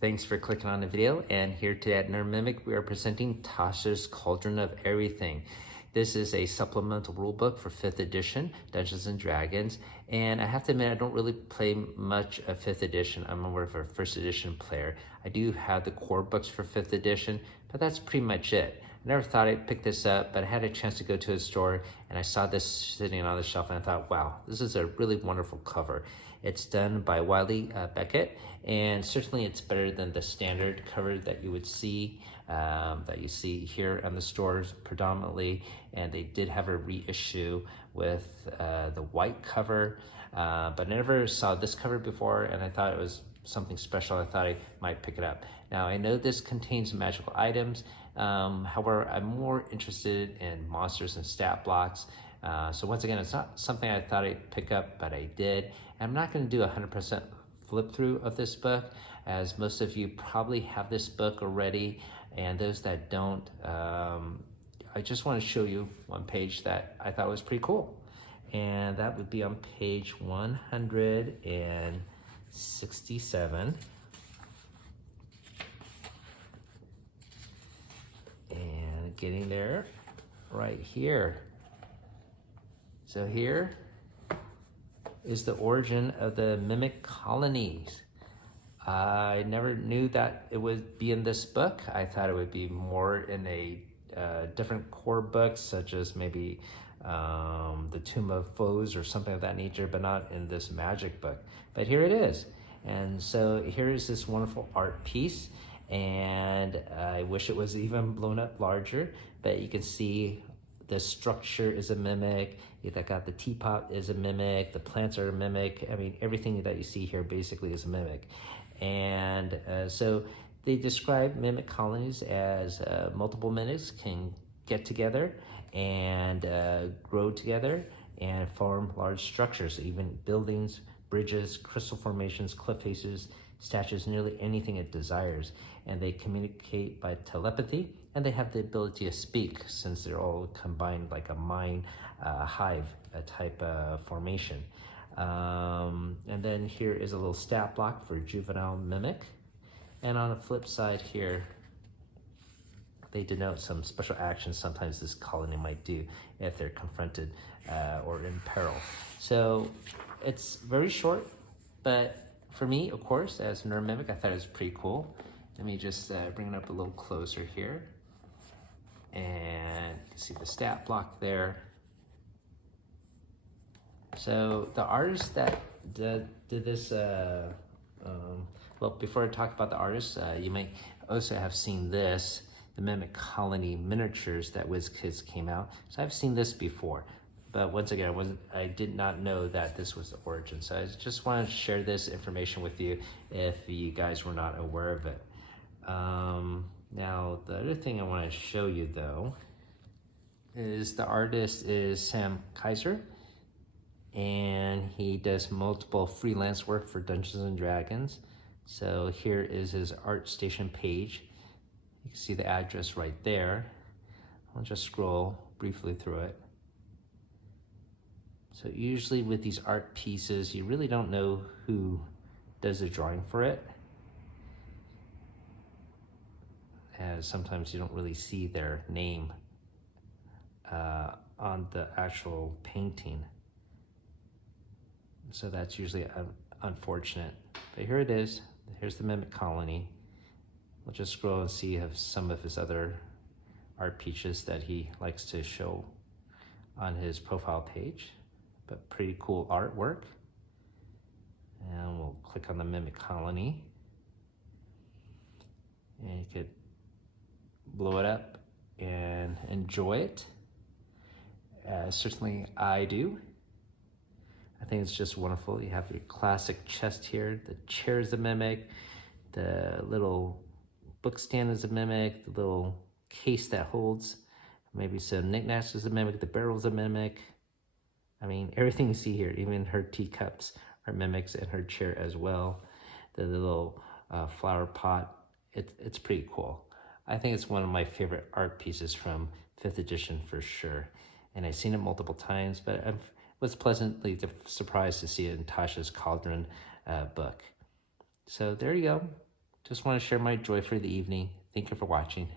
Thanks for clicking on the video, and here today at Nerd Mimic, we are presenting Tasha's Cauldron of Everything. This is a supplemental rulebook for 5th edition Dungeons & Dragons, and I have to admit I don't really play much of 5th edition. I'm more of a 1st edition player. I do have the core books for 5th edition, but that's pretty much it. I never thought I'd pick this up, but I had a chance to go to a store and I saw this sitting on the shelf and I thought, wow, this is a really wonderful cover. It's done by Wiley Beckett, and certainly it's better than the standard cover that you would see, that you see here on the stores predominantly. And they did have a reissue with the white cover, but I never saw this cover before, and I thought it was something special. I thought I might pick it up. Now I know this contains magical items, however, I'm more interested in monsters and stat blocks. So once again, it's not something I thought I'd pick up, but I did. I'm not going to do a 100% flip through of this book, as most of you probably have this book already, and those that don't, I just want to show you one page that I thought was pretty cool, and that would be on page 167. And getting there right here. So here is the origin of the mimic colonies. I never knew that it would be in this book. I thought it would be more in a different core books, such as maybe the Tomb of Foes or something of that nature, but not in this magic book. But here it is. And so here is this wonderful art piece, and I wish it was even blown up larger, but you can see the structure is a mimic. That got the teapot is a mimic. The plants are a mimic. I mean, everything that you see here basically is a mimic. And so they describe mimic colonies as multiple mimics can get together and grow together and form large structures, even buildings, bridges, crystal formations, cliff faces, statues, nearly anything it desires. And they communicate by telepathy, and they have the ability to speak, since they're all combined like a mind hive type formation. And then here is a little stat block for juvenile mimic. And on the flip side here, they denote some special actions sometimes this colony might do if they're confronted or in peril. So it's very short, but for me, of course, as Nerd Mimic, I thought it was pretty cool. Let me just bring it up a little closer here. And you can see the stat block there. So the artist that did this, well, before I talk about the artist, you might also have seen this, the Mimic Colony miniatures that WizKids came out. So I've seen this before, but once again, I did not know that this was the origin. So I just wanted to share this information with you if you guys were not aware of it. Now, the other thing I want to show you though is the artist is Sam Kaiser, and he does multiple freelance work for Dungeons & Dragons. So here is his ArtStation page. You can see the address right there. I'll just scroll briefly through it. So usually with these art pieces, you really don't know who does the drawing for it, as sometimes you don't really see their name on the actual painting. So that's usually unfortunate. But here it is. Here's the Mimic Colony. We'll just scroll and see some of his other art pieces that he likes to show on his profile page. But pretty cool artwork. And we'll click on the Mimic Colony. And you could blow it up and enjoy it. Certainly I do. I think it's just wonderful. You have your classic chest here, the chair is a mimic, the little book stand is a mimic, the little case that holds maybe some knickknacks is a mimic, the barrel's a mimic. I mean, everything you see here, even her teacups are mimics, and her chair as well. The little flower pot, it's pretty cool. I think it's one of my favorite art pieces from 5th edition for sure. And I've seen it multiple times, but I was pleasantly surprised to see it in Tasha's Cauldron book. So there you go. Just want to share my joy for the evening. Thank you for watching.